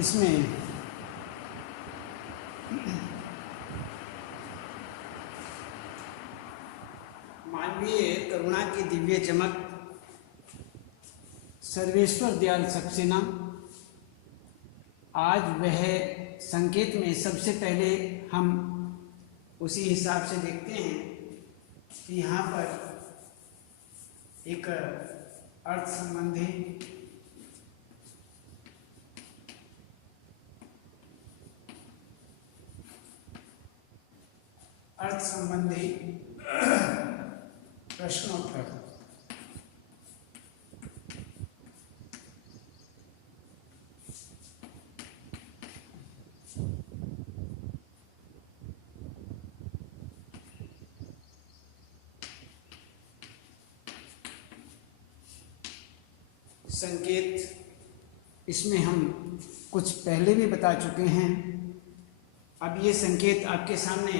इसमें मानवीय करुणा की दिव्य चमक, सर्वेश्वर दयाल सक्सेना। आज वह संकेत में सबसे पहले हम उसी हिसाब से देखते हैं कि यहाँ पर एक अर्थ संबंधी प्रश्नोत्तर। संकेत इसमें हम कुछ पहले भी बता चुके हैं। अब ये संकेत आपके सामने,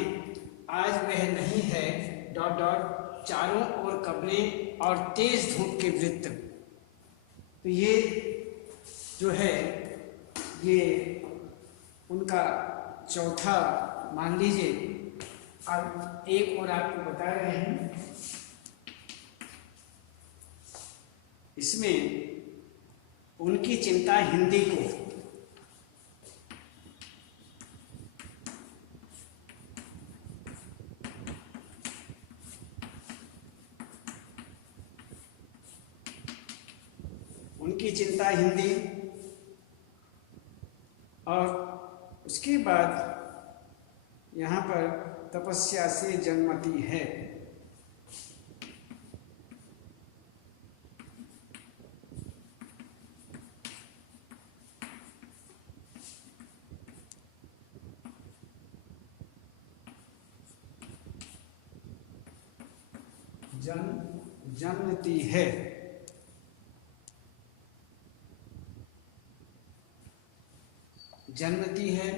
आज वह नहीं है डॉट डॉट, चारों ओर कपड़े और तेज धूप के वृत्त। तो ये जो है ये उनका चौथा मान लीजिए। अब एक और आपको बता रहे हैं, इसमें उनकी चिंता हिंदी को, उनकी चिंता हिंदी, और उसके बाद यहाँ पर तपस्या से जन्मती है। जन्मती है। जन्मती है।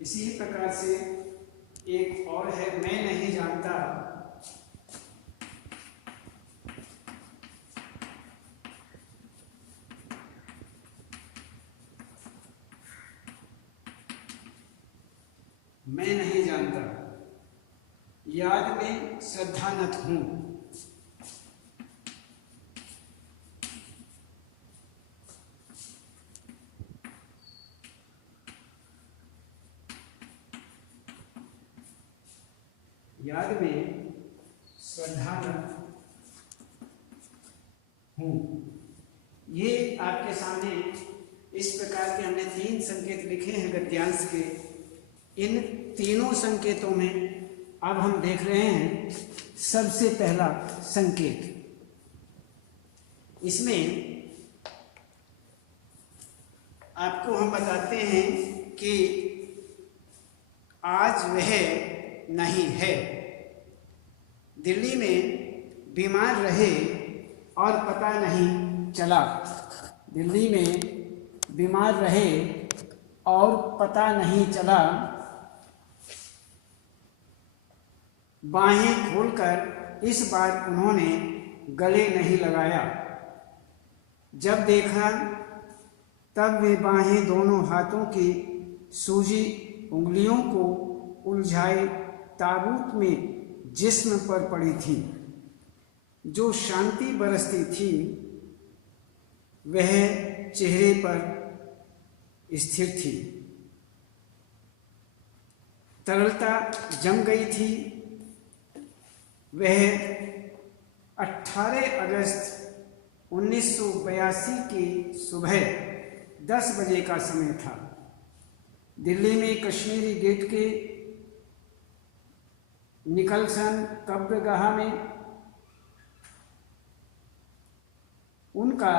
इसी प्रकार से एक और है, मैं नहीं जानता। मैं नहीं जानता, याद में श्रद्धानत हूं। याद में श्रद्धानत हूं। ये आपके सामने इस प्रकार के हमने 3 संकेत लिखे हैं गद्यांश के। इन तीनों संकेतों में अब हम देख रहे हैं सबसे पहला संकेत। इसमें आपको हम बताते हैं कि आज वह नहीं है। दिल्ली में बीमार रहे और पता नहीं चला। दिल्ली में बीमार रहे और पता नहीं चला। बाहें खोलकर इस बार उन्होंने गले नहीं लगाया। जब देखा तब वे बाहें दोनों हाथों की सूजी उंगलियों को उलझाए ताबूत में जिस्म पर पड़ी थी। जो शांति बरसती थी वह चेहरे पर स्थिर थी। तरलता जम गई थी। वह 18 अगस्त 1982 की सुबह 10 बजे का समय था। दिल्ली में कश्मीरी गेट के निकलसन कब्रगाह में उनका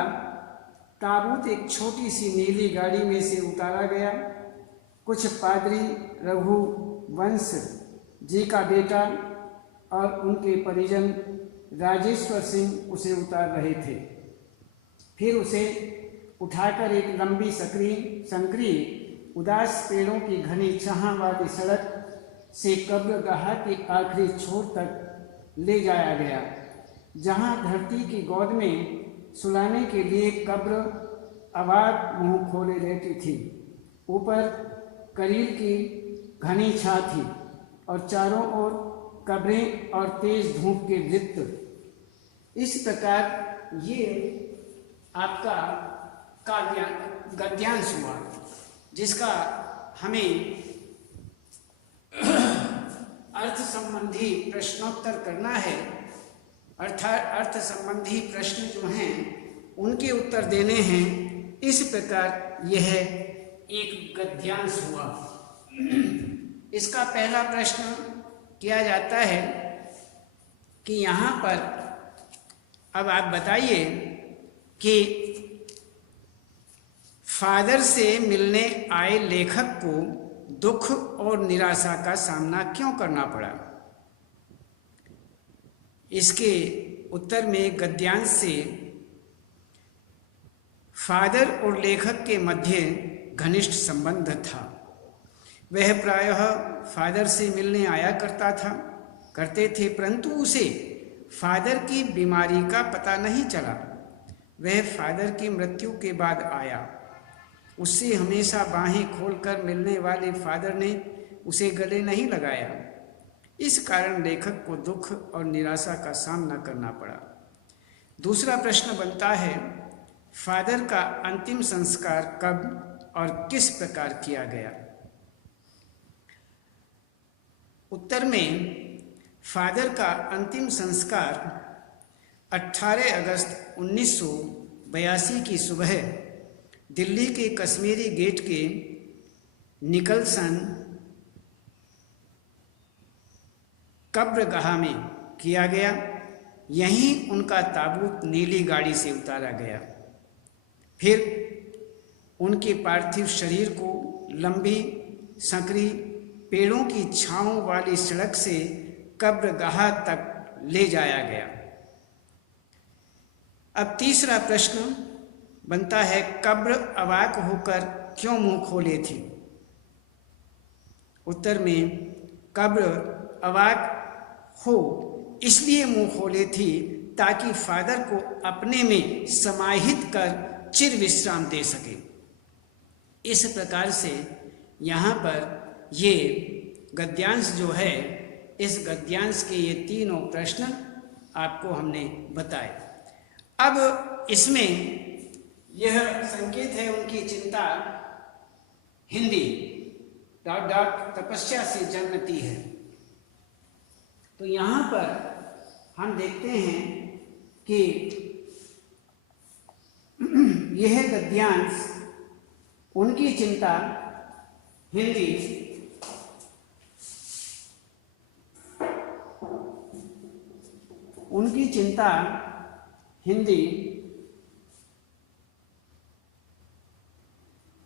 ताबूत एक छोटी सी नीली गाड़ी में से उतारा गया। कुछ पादरी रघुवंश जी का बेटा और उनके परिजन राजेश्वर सिंह उसे उतार रहे थे। फिर उसे उठाकर एक लंबी संकरी उदास पेड़ों की घनी छाह वाली सड़क से कब्रगाह के आखिरी छोर तक ले जाया गया, जहां धरती की गोद में सुलाने के लिए कब्र अवाक मुंह खोले रहती थी। ऊपर करील की घनी छा थी और चारों ओर कब्रें और तेज धूप के वृत्त। इस प्रकार ये आपका काव्य गद्यांश हुआ, जिसका हमें अर्थ संबंधी प्रश्नोत्तर करना है, अर्थात अर्थ संबंधी प्रश्न जो हैं उनके उत्तर देने हैं। इस प्रकार यह एक गद्यांश हुआ। इसका पहला प्रश्न किया जाता है कि यहाँ पर अब आप बताइए कि फादर से मिलने आए लेखक को दुख और निराशा का सामना क्यों करना पड़ा। इसके उत्तर में गद्यांश से फादर और लेखक के मध्य घनिष्ठ संबंध था। वह प्रायः फादर से मिलने आया करते थे, परंतु उसे फादर की बीमारी का पता नहीं चला। वह फादर की मृत्यु के बाद आया। उससे हमेशा बाहें खोलकर मिलने वाले फादर ने उसे गले नहीं लगाया। इस कारण लेखक को दुख और निराशा का सामना करना पड़ा। दूसरा प्रश्न बनता है, फादर का अंतिम संस्कार कब और किस प्रकार किया गया। उत्तर में फादर का अंतिम संस्कार 18 अगस्त 1982 की सुबह दिल्ली के कश्मीरी गेट के निकलसन कब्रगाह में किया गया। यहीं उनका ताबूत नीली गाड़ी से उतारा गया। फिर उनके पार्थिव शरीर को लंबी संकरी पेड़ों की छांव वाली सड़क से कब्रगाह तक ले जाया गया। अब तीसरा प्रश्न बनता है, कब्र अवाक होकर क्यों मुंह खोले थी। उत्तर में कब्र अवाक हो इसलिए मुंह खोले थी ताकि फादर को अपने में समाहित कर चिर विश्राम दे सके। इस प्रकार से यहाँ पर ये गद्यांश जो है, इस गद्यांश के ये तीनों प्रश्न आपको हमने बताए। अब इसमें यह संकेत है उनकी चिंता हिंदी ... तपस्या से जन्मती है। तो यहाँ पर हम देखते हैं कि यह गद्यांश उनकी चिंता हिंदी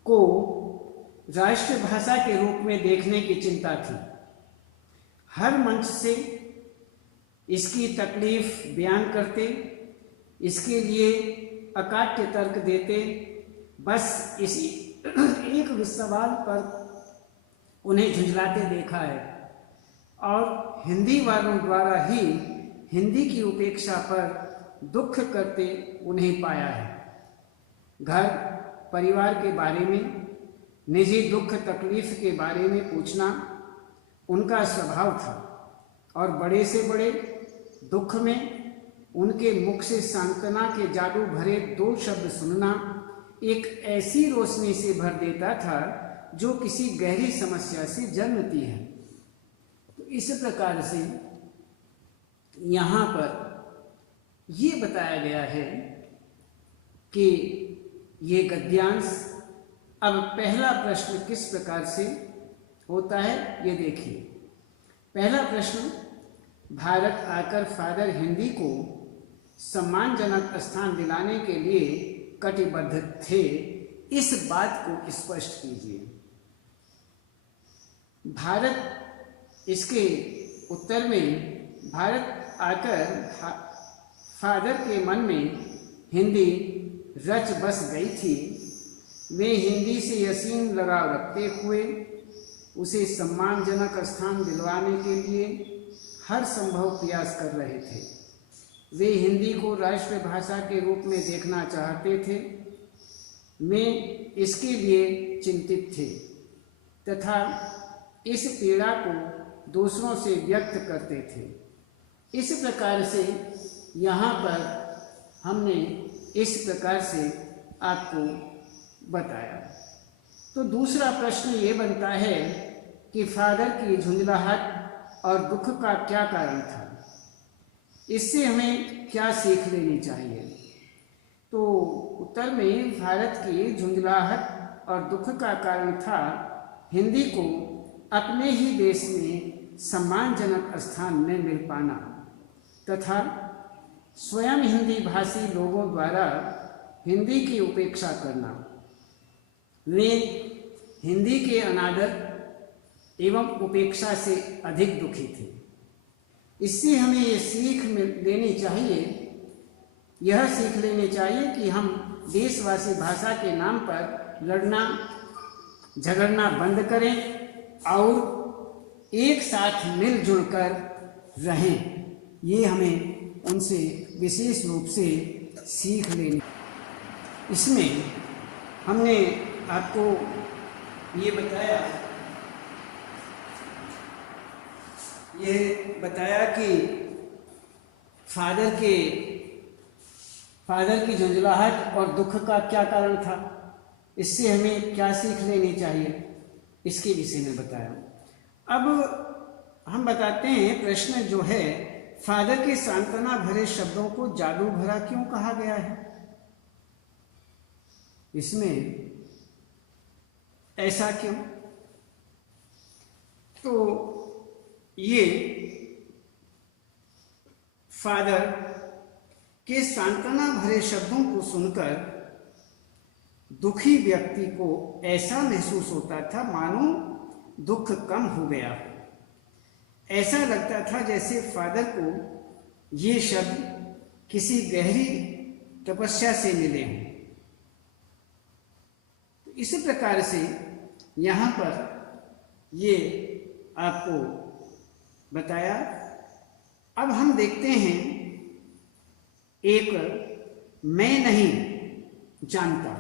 को राष्ट्रभाषा के रूप में देखने की चिंता थी। हर मंच से इसकी तकलीफ बयान करते, इसके लिए अकाट्य तर्क देते। बस इसी एक सवाल पर उन्हें झुंझलाते देखा है और हिंदी वालों द्वारा ही हिंदी की उपेक्षा पर दुख करते उन्हें पाया है। घर परिवार के बारे में, निजी दुख तकलीफ के बारे में पूछना उनका स्वभाव था और बड़े से बड़े दुख में उनके मुख से सांत्वना के जादू भरे 2 शब्द सुनना एक ऐसी रोशनी से भर देता था जो किसी गहरी समस्या से जन्मती है। तो इस प्रकार से यहाँ पर ये बताया गया है कि ये गद्यांश। अब पहला प्रश्न किस प्रकार से होता है ये देखिए। पहला प्रश्न, भारत आकर फादर हिंदी को सम्मानजनक स्थान दिलाने के लिए कटिबद्ध थे, इस बात को स्पष्ट कीजिए। भारत, इसके उत्तर में भारत आकर फादर के मन में हिंदी रच बस गई थी। वे हिंदी से असीम लगाव रखते हुए उसे सम्मानजनक स्थान दिलवाने के लिए हर संभव प्रयास कर रहे थे। वे हिंदी को राष्ट्रभाषा के रूप में देखना चाहते थे। मैं इसके लिए चिंतित थे तथा इस पीड़ा को दूसरों से व्यक्त करते थे। इस प्रकार से यहाँ पर हमने इस प्रकार से आपको बताया। तो दूसरा प्रश्न ये बनता है कि फादर की झुंझलाहट और दुख का क्या कारण था, इससे हमें क्या सीख लेनी चाहिए। तो उत्तर में भारत की झुंझलाहट और दुख का कारण था हिंदी को अपने ही देश में सम्मानजनक स्थान में मिल पाना तथा स्वयं हिंदी भाषी लोगों द्वारा हिंदी की उपेक्षा करना। वे हिंदी के अनादर एवं उपेक्षा से अधिक दुखी थे। इससे हमें ये सीख लेनी चाहिए, यह सीख लेनी चाहिए कि हम देशवासी भाषा के नाम पर लड़ना झगड़ना बंद करें और एक साथ मिलजुल कर रहें। ये हमें उनसे विशेष रूप से सीख लेनी। इसमें हमने आपको ये बताया कि फादर की झुंझलाहट और दुख का क्या कारण था, इससे हमें क्या सीख लेनी चाहिए, इसके विषय में बताया। अब हम बताते हैं प्रश्न जो है, फादर के सांत्वना भरे शब्दों को जादू भरा क्यों कहा गया है। इसमें ऐसा क्यों? तो ये फादर के सांत्वना भरे शब्दों को सुनकर दुखी व्यक्ति को ऐसा महसूस होता था मानो दुख कम हो गया हो। ऐसा लगता था जैसे फादर को ये शब्द किसी गहरी तपस्या से मिले हों। तो इस प्रकार से यहाँ पर ये आपको बताया। अब हम देखते हैं एक मैं नहीं जानता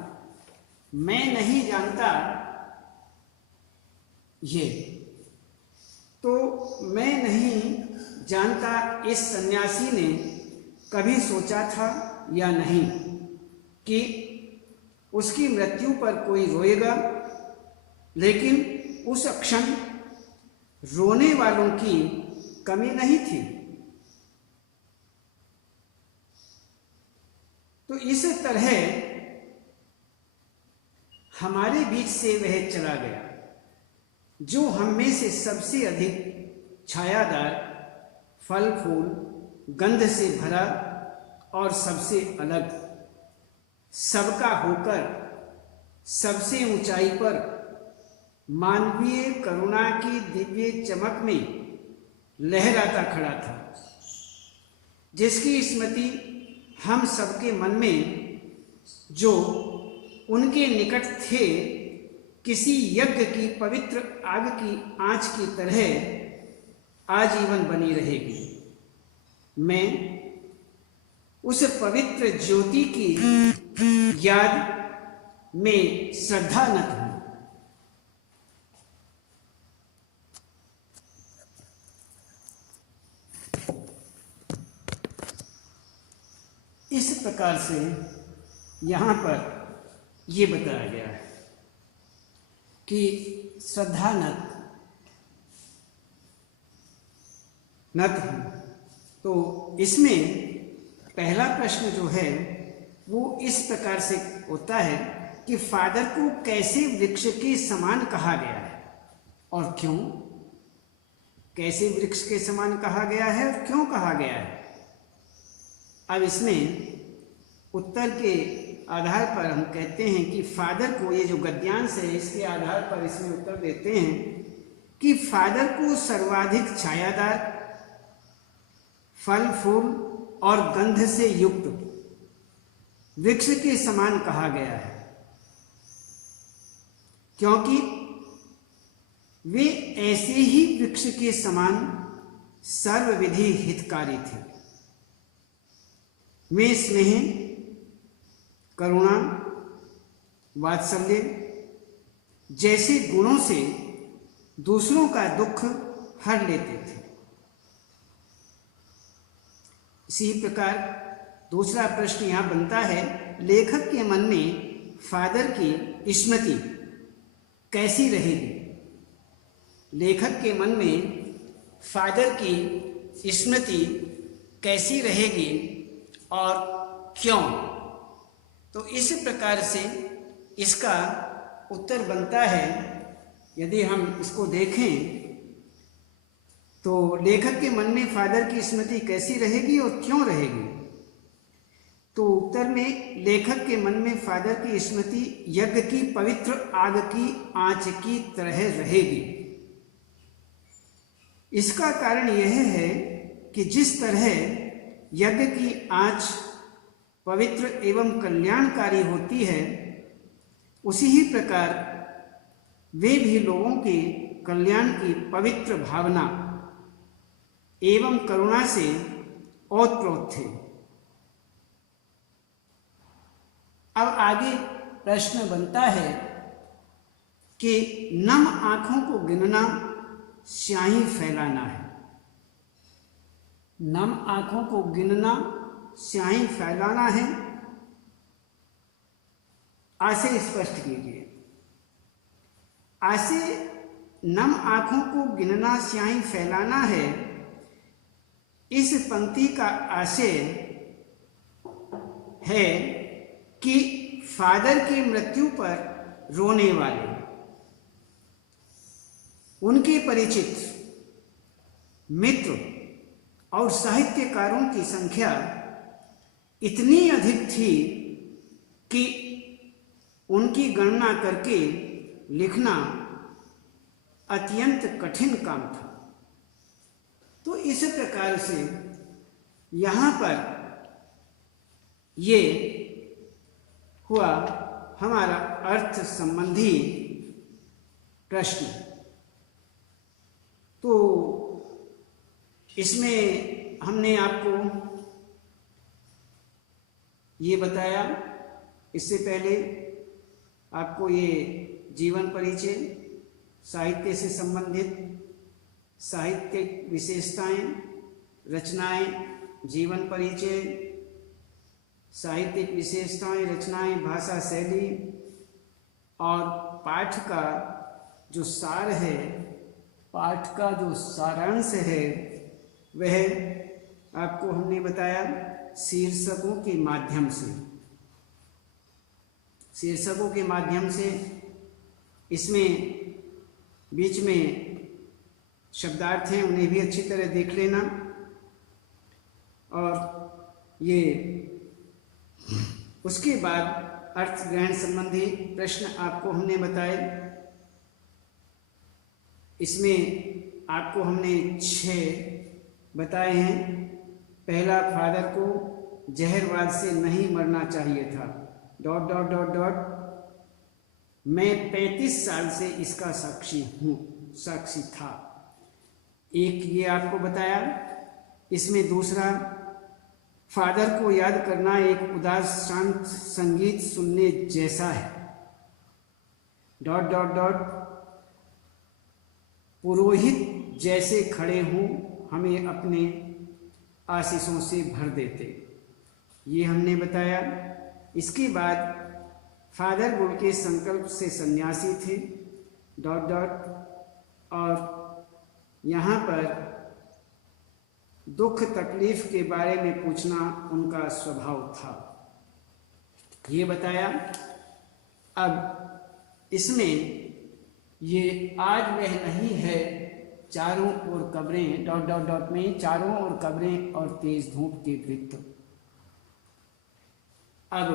ये। तो मैं नहीं जानता इस सन्यासी ने कभी सोचा था या नहीं कि उसकी मृत्यु पर कोई रोएगा, लेकिन उस क्षण रोने वालों की कमी नहीं थी। तो इस तरह हमारे बीच से वह चला गया जो हम में से सबसे अधिक छायादार, फल फूल, गंध से भरा और सबसे अलग, सबका होकर सबसे ऊंचाई पर मानवीय करुणा की दिव्य चमक में लहराता खड़ा था, जिसकी स्मृति हम सबके मन में जो उनके निकट थे किसी यज्ञ की पवित्र आग की आंच की तरह आजीवन बनी रहेगी। मैं उस पवित्र ज्योति की याद में श्रद्धानत हूं। इस प्रकार से यहाँ पर ये बताया गया है कि श्रद्धानत हूं। तो इसमें पहला प्रश्न जो है वो इस प्रकार से होता है कि फादर को कैसे वृक्ष के समान कहा गया है और क्यों? कैसे वृक्ष के समान कहा गया है और क्यों कहा गया है? अब इसमें उत्तर के आधार पर हम कहते हैं कि फादर को, ये जो गद्यांश है इसके आधार पर इसमें उत्तर देते हैं कि फादर को सर्वाधिक छायादार, फल फूल और गंध से युक्त वृक्ष के समान कहा गया है, क्योंकि वे ऐसे ही वृक्ष के समान सर्वविधि हितकारी थे। वे स्नेह, करुणा, वात्सल्य जैसे गुणों से दूसरों का दुख हर लेते थे। इसी प्रकार दूसरा प्रश्न यहाँ बनता है, लेखक के मन में फादर की स्मृति कैसी रहेगी? लेखक के मन में फादर की स्मृति कैसी रहेगी और क्यों? तो इस प्रकार से इसका उत्तर बनता है। यदि हम इसको देखें तो लेखक के मन में फादर की स्मृति कैसी रहेगी और क्यों रहेगी? तो उत्तर में लेखक के मन में फादर की स्मृति यज्ञ की पवित्र आग की आंच की तरह रहेगी। इसका कारण यह है कि जिस तरह यज्ञ की आंच पवित्र एवं कल्याणकारी होती है, उसी ही प्रकार वे भी लोगों के कल्याण की पवित्र भावना एवं करुणा से ओतप्रोत थे। अब आगे प्रश्न बनता है कि नम आंखों को गिनना स्याही फैलाना है। नम आंखों को गिनना स्याही फैलाना है, आशय स्पष्ट कीजिए। आशय नम आंखों को गिनना स्याही फैलाना है, इस पंक्ति का आशय है कि फादर की मृत्यु पर रोने वाले, उनके परिचित मित्र और साहित्यकारों की संख्या इतनी अधिक थी कि उनकी गणना करके लिखना अत्यंत कठिन काम था। तो इस प्रकार से यहाँ पर ये हुआ हमारा अर्थ संबंधी प्रश्न। तो इसमें हमने आपको ये बताया, इससे पहले आपको ये जीवन परिचय, साहित्य से संबंधित साहित्यिक विशेषताएं, रचनाएं, जीवन परिचय, साहित्यिक विशेषताएं, रचनाएं, भाषा शैली और पाठ का जो सार है, पाठ का जो सारांश है, वह आपको हमने बताया शीर्षकों के माध्यम से। शीर्षकों के माध्यम से इसमें बीच में शब्दार्थ हैं, उन्हें भी अच्छी तरह देख लेना। और ये उसके बाद अर्थ ग्रहण संबंधी प्रश्न आपको हमने बताए। इसमें आपको हमने 6 बताए हैं। पहला, फादर को जहरवाद से नहीं मरना चाहिए था, ... मैं 35 साल से इसका साक्षी था। एक ये आपको बताया। इसमें दूसरा, फादर को याद करना एक उदास शांत संगीत सुनने जैसा है, ... पुरोहित जैसे खड़े हों हमें अपने आशीषों से भर देते, ये हमने बताया। इसके बाद फादर गुरु के संकल्प से सन्यासी थे, ... और यहाँ पर दुख तकलीफ के बारे में पूछना उनका स्वभाव था, ये बताया। अब इसमें ये आज वह नहीं है, चारों ओर कब्रें ... में चारों ओर कब्रें और तेज धूप के वृत्त। अब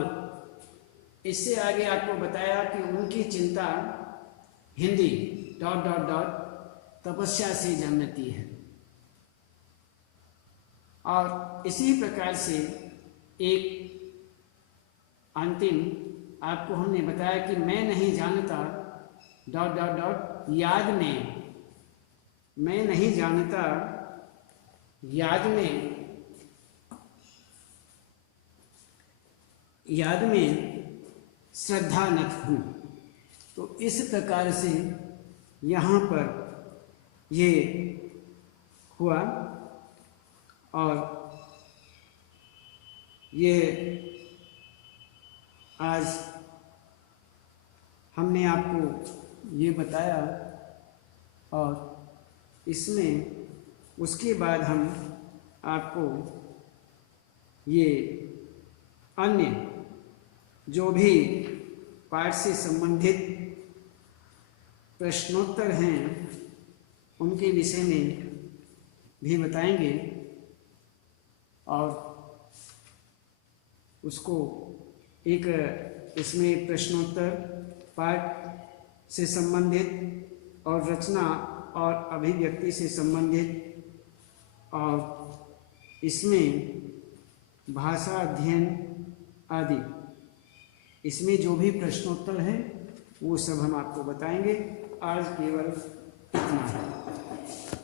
इससे आगे आपको बताया कि उनकी चिंता हिंदी ... तपस्या से जन्मती है। और इसी प्रकार से एक अंतिम आपको हमने बताया कि मैं नहीं जानता ... याद में मैं नहीं जानता याद में श्रद्धा न हूँ। तो इस प्रकार से यहाँ पर ये हुआ और ये आज हमने आपको ये बताया और इसमें उसके बाद हम आपको ये अन्य जो भी पाठ से संबंधित प्रश्नोत्तर हैं उनके विषय में भी बताएंगे और उसको एक इसमें प्रश्नोत्तर पाठ से संबंधित और रचना और अभिव्यक्ति से संबंधित और इसमें भाषा अध्ययन आदि इसमें जो भी प्रश्नोत्तर हैं वो सब हम आपको बताएंगे। आज केवल इतना है।